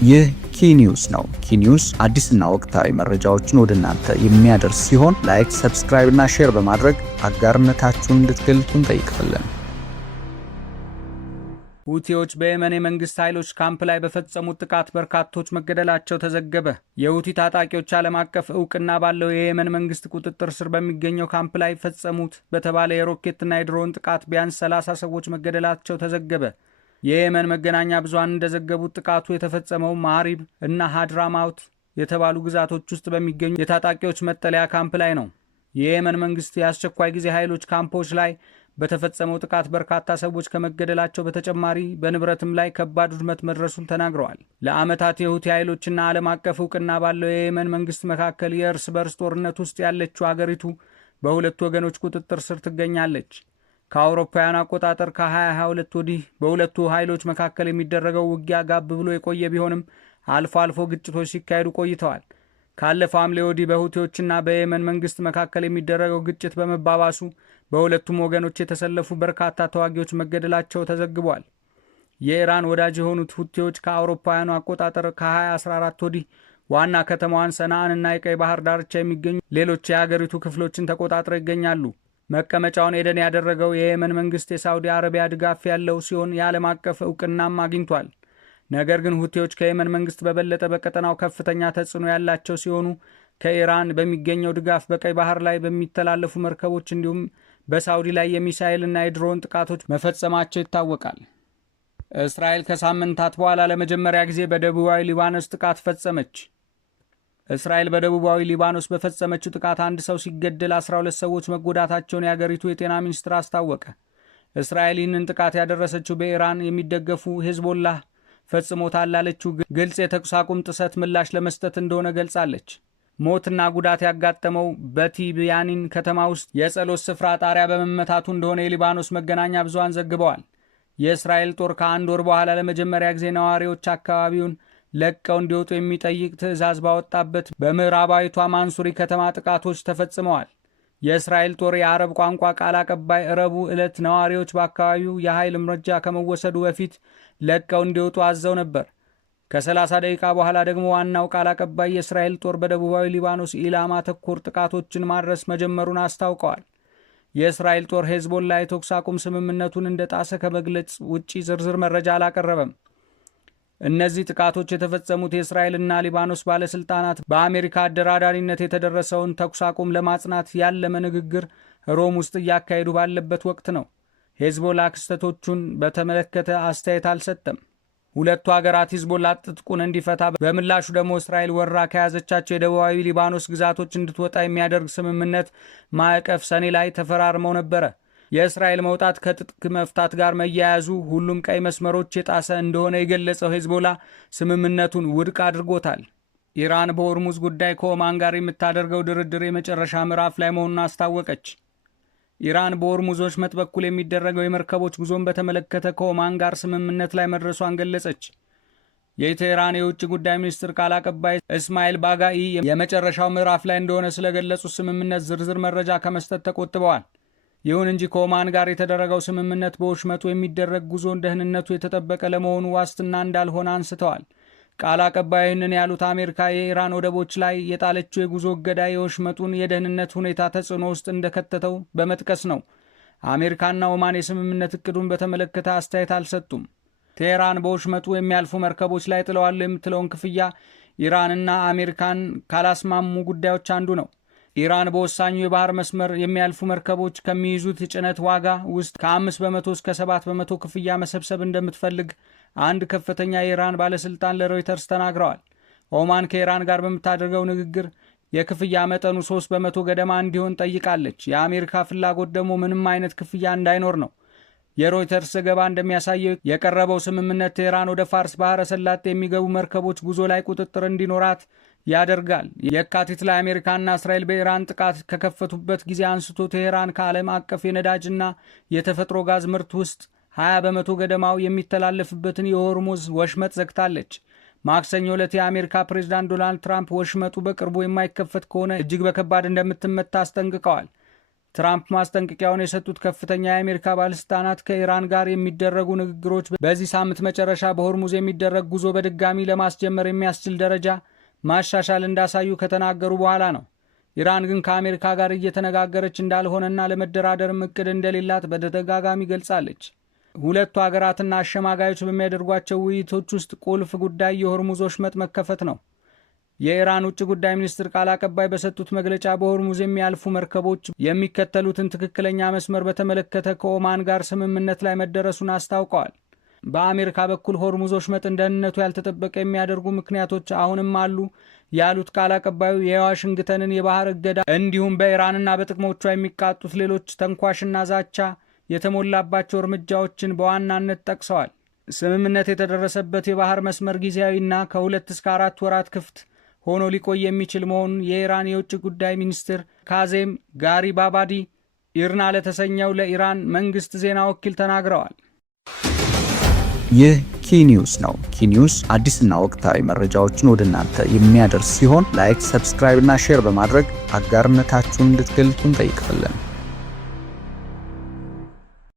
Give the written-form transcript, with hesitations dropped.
ይህ ኪኒውስ ነው። ኪኒውስ አዲስና ወቅታዊ መረጃዎችን ወደ እናንተ የሚያደርስ ሲሆን ላይክ፣ ሰብስክራይብ እና ሼር በማድረግ አጋርነታችሁን እንድትገልጹ እንጠይቃለን። ሁቲዎች በየመን የመንግስት ኃይሎች ካምፕ ላይ በፈጸሙት ጥቃት በርካቶች መገደላቸው ተዘገበ። የሁቲ ታጣቂዎች ዓለም አቀፍ እውቅና ባለው የየመን መንግስት ቁጥጥር ስር በሚገኘው ካምፕ ላይ ፈጸሙት በተባለ የሮኬትና የድሮን ጥቃት ቢያንስ 30 ሰዎች መገደላቸው ተዘገበ። የየመን መገናኛ ብዙሃን እንደዘገቡት ጥቃቱ የተፈጸመው ማሪብ እና ሀድራማውት የተባሉ ግዛቶች ውስጥ በሚገኙ የታጣቂዎች መጠለያ ካምፕ ላይ ነው። የየመን መንግስት የአስቸኳይ ጊዜ ኃይሎች ካምፖች ላይ በተፈጸመው ጥቃት በርካታ ሰዎች ከመገደላቸው በተጨማሪ በንብረትም ላይ ከባድ ውድመት መድረሱን ተናግረዋል። ለዓመታት የሁቲ ኃይሎችና ዓለም አቀፍ እውቅና ባለው የየመን መንግስት መካከል የእርስ በርስ ጦርነት ውስጥ ያለችው አገሪቱ በሁለቱ ወገኖች ቁጥጥር ስር ትገኛለች። ከአውሮፓውያን አቆጣጠር ከ2022 ወዲህ በሁለቱ ኃይሎች መካከል የሚደረገው ውጊያ ጋብ ብሎ የቆየ ቢሆንም አልፎ አልፎ ግጭቶች ሲካሄዱ ቆይተዋል። ካለፈው ሐምሌ ወዲህ በሁቲዎችና በየመን መንግስት መካከል የሚደረገው ግጭት በመባባሱ በሁለቱም ወገኖች የተሰለፉ በርካታ ተዋጊዎች መገደላቸው ተዘግቧል። የኢራን ወዳጅ የሆኑት ሁቲዎች ከአውሮፓውያኑ አቆጣጠር ከ2014 ወዲህ ዋና ከተማዋን ሰናአንና የቀይ ባህር ዳርቻ የሚገኙ ሌሎች የአገሪቱ ክፍሎችን ተቆጣጥረው ይገኛሉ። መቀመጫውን ኤደን ያደረገው የየመን መንግስት የሳውዲ አረቢያ ድጋፍ ያለው ሲሆን የዓለም አቀፍ እውቅናም አግኝቷል። ነገር ግን ሁቲዎች ከየመን መንግስት በበለጠ በቀጠናው ከፍተኛ ተጽዕኖ ያላቸው ሲሆኑ ከኢራን በሚገኘው ድጋፍ በቀይ ባህር ላይ በሚተላለፉ መርከቦች እንዲሁም በሳውዲ ላይ የሚሳኤልና የድሮን ጥቃቶች መፈጸማቸው ይታወቃል። እስራኤል ከሳምንታት በኋላ ለመጀመሪያ ጊዜ በደቡባዊ ሊባኖስ ጥቃት ፈጸመች። እስራኤል በደቡባዊ ሊባኖስ በፈጸመችው ጥቃት አንድ ሰው ሲገደል 12 ሰዎች መጎዳታቸውን የአገሪቱ የጤና ሚኒስትር አስታወቀ። እስራኤል ይህንን ጥቃት ያደረሰችው በኢራን የሚደገፉ ሄዝቦላህ ፈጽሞታል ላለችው ግልጽ የተኩስ አቁም ጥሰት ምላሽ ለመስጠት እንደሆነ ገልጻለች። ሞትና ጉዳት ያጋጠመው በቲቢያኒን ከተማ ውስጥ የጸሎት ስፍራ ጣሪያ በመመታቱ እንደሆነ የሊባኖስ መገናኛ ብዙሃን ዘግበዋል። የእስራኤል ጦር ከአንድ ወር በኋላ ለመጀመሪያ ጊዜ ነዋሪዎች አካባቢውን ለቀው እንዲወጡ የሚጠይቅ ትዕዛዝ ባወጣበት በምዕራባዊቷ ማንሱሪ ከተማ ጥቃቶች ተፈጽመዋል። የእስራኤል ጦር የአረብ ቋንቋ ቃል አቀባይ ረቡዕ ዕለት ነዋሪዎች በአካባቢው የኃይል እርምጃ ከመወሰዱ በፊት ለቀው እንዲወጡ አዘው ነበር። ከ30 ደቂቃ በኋላ ደግሞ ዋናው ቃል አቀባይ የእስራኤል ጦር በደቡባዊ ሊባኖስ ኢላማ ተኮር ጥቃቶችን ማድረስ መጀመሩን አስታውቀዋል። የእስራኤል ጦር ሄዝቦላ የተኩስ አቁም ስምምነቱን እንደጣሰ ከመግለጽ ውጪ ዝርዝር መረጃ አላቀረበም። እነዚህ ጥቃቶች የተፈጸሙት የእስራኤልና ሊባኖስ ባለስልጣናት በአሜሪካ አደራዳሪነት የተደረሰውን ተኩስ አቁም ለማጽናት ያለመ ንግግር ሮም ውስጥ እያካሄዱ ባለበት ወቅት ነው። ሄዝቦላ ክስተቶቹን በተመለከተ አስተያየት አልሰጠም። ሁለቱ ሀገራት ሂዝቦላ ትጥቁን እንዲፈታ፣ በምላሹ ደግሞ እስራኤል ወራ ከያዘቻቸው የደቡባዊ ሊባኖስ ግዛቶች እንድትወጣ የሚያደርግ ስምምነት ማዕቀፍ ሰኔ ላይ ተፈራርመው ነበረ። የእስራኤል መውጣት ከትጥቅ መፍታት ጋር መያያዙ ሁሉም ቀይ መስመሮች የጣሰ እንደሆነ የገለጸው ሄዝቦላ ስምምነቱን ውድቅ አድርጎታል። ኢራን በሆርሙዝ ጉዳይ ከኦማን ጋር የምታደርገው ድርድር የመጨረሻ ምዕራፍ ላይ መሆኑን አስታወቀች። ኢራን በሆርሙዝ ወሽመጥ በኩል የሚደረገው የመርከቦች ጉዞን በተመለከተ ከኦማን ጋር ስምምነት ላይ መድረሷን ገለጸች። የቴህራን የውጭ ጉዳይ ሚኒስትር ቃል አቀባይ እስማኤል ባጋኢ የመጨረሻው ምዕራፍ ላይ እንደሆነ ስለገለጹት ስምምነት ዝርዝር መረጃ ከመስጠት ተቆጥበዋል። ይሁን እንጂ ከኦማን ጋር የተደረገው ስምምነት በወሽመጡ የሚደረግ ጉዞን ደህንነቱ የተጠበቀ ለመሆኑ ዋስትና እንዳልሆነ አንስተዋል። ቃል አቀባዩንን ያሉት አሜሪካ የኢራን ወደቦች ላይ የጣለችው የጉዞ እገዳ የወሽመጡን የደህንነት ሁኔታ ተጽዕኖ ውስጥ እንደከተተው በመጥቀስ ነው። አሜሪካና ኦማን የስምምነት እቅዱን በተመለከተ አስተያየት አልሰጡም። ቴህራን በወሽመጡ የሚያልፉ መርከቦች ላይ ጥለዋል የምትለውን ክፍያ ኢራንና አሜሪካን ካላስማሙ ጉዳዮች አንዱ ነው። ኢራን በወሳኙ የባህር መስመር የሚያልፉ መርከቦች ከሚይዙት ጭነት ዋጋ ውስጥ ከ5 በመቶ እስከ 7 በመቶ ክፍያ መሰብሰብ እንደምትፈልግ አንድ ከፍተኛ የኢራን ባለስልጣን ለሮይተርስ ተናግረዋል። ኦማን ከኢራን ጋር በምታደርገው ንግግር የክፍያ መጠኑ 3 በመቶ ገደማ እንዲሆን ጠይቃለች። የአሜሪካ ፍላጎት ደግሞ ምንም አይነት ክፍያ እንዳይኖር ነው። የሮይተርስ ዘገባ እንደሚያሳየው የቀረበው ስምምነት ቴህራን ወደ ፋርስ ባህረ ሰላጤ የሚገቡ መርከቦች ጉዞ ላይ ቁጥጥር እንዲኖራት ያደርጋል። የካቲት ላይ አሜሪካና እስራኤል በኢራን ጥቃት ከከፈቱበት ጊዜ አንስቶ ቴህራን ከዓለም አቀፍ የነዳጅና የተፈጥሮ ጋዝ ምርት ውስጥ 20 በመቶ ገደማው የሚተላለፍበትን የሆርሙዝ ወሽመጥ ዘግታለች። ማክሰኞ ዕለት የአሜሪካ ፕሬዝዳንት ዶናልድ ትራምፕ ወሽመጡ በቅርቡ የማይከፈት ከሆነ እጅግ በከባድ እንደምትመታ አስጠንቅቀዋል። ትራምፕ ማስጠንቀቂያውን የሰጡት ከፍተኛ የአሜሪካ ባለስልጣናት ከኢራን ጋር የሚደረጉ ንግግሮች በዚህ ሳምንት መጨረሻ በሆርሙዝ የሚደረግ ጉዞ በድጋሚ ለማስጀመር የሚያስችል ደረጃ ማሻሻል እንዳሳዩ ከተናገሩ በኋላ ነው። ኢራን ግን ከአሜሪካ ጋር እየተነጋገረች እንዳልሆነና ለመደራደርም እቅድ እንደሌላት በተደጋጋሚ ገልጻለች። ሁለቱ ሀገራትና አሸማጋዮች በሚያደርጓቸው ውይይቶች ውስጥ ቁልፍ ጉዳይ የሆርሙዝ ወሽመጥ መከፈት ነው። የኢራን ውጭ ጉዳይ ሚኒስትር ቃል አቀባይ በሰጡት መግለጫ በሆርሙዝ የሚያልፉ መርከቦች የሚከተሉትን ትክክለኛ መስመር በተመለከተ ከኦማን ጋር ስምምነት ላይ መደረሱን አስታውቀዋል። በአሜሪካ በኩል ሆርሙዝ ወሽመጥን ደህንነቱ ያልተጠበቀ የሚያደርጉ ምክንያቶች አሁንም አሉ ያሉት ቃል አቀባዩ የዋሽንግተንን የባህር እገዳ እንዲሁም በኢራንና በጥቅሞቿ የሚቃጡት ሌሎች ተንኳሽና ዛቻ የተሞላባቸው እርምጃዎችን በዋናነት ጠቅሰዋል። ስምምነት የተደረሰበት የባህር መስመር ጊዜያዊና ከ2 እስከ 4 ወራት ክፍት ሆኖ ሊቆይ የሚችል መሆኑን የኢራን የውጭ ጉዳይ ሚኒስትር ካዜም ጋሪባባዲ ኢርና ለተሰኘው ለኢራን መንግስት ዜና ወኪል ተናግረዋል። ይህ ኪኒውስ ነው። ኪኒውስ አዲስና ወቅታዊ መረጃዎችን ወደ እናንተ የሚያደርስ ሲሆን ላይክ፣ ሰብስክራይብ እና ሼር በማድረግ አጋርነታችሁን እንድትገልጹ እንጠይቃለን።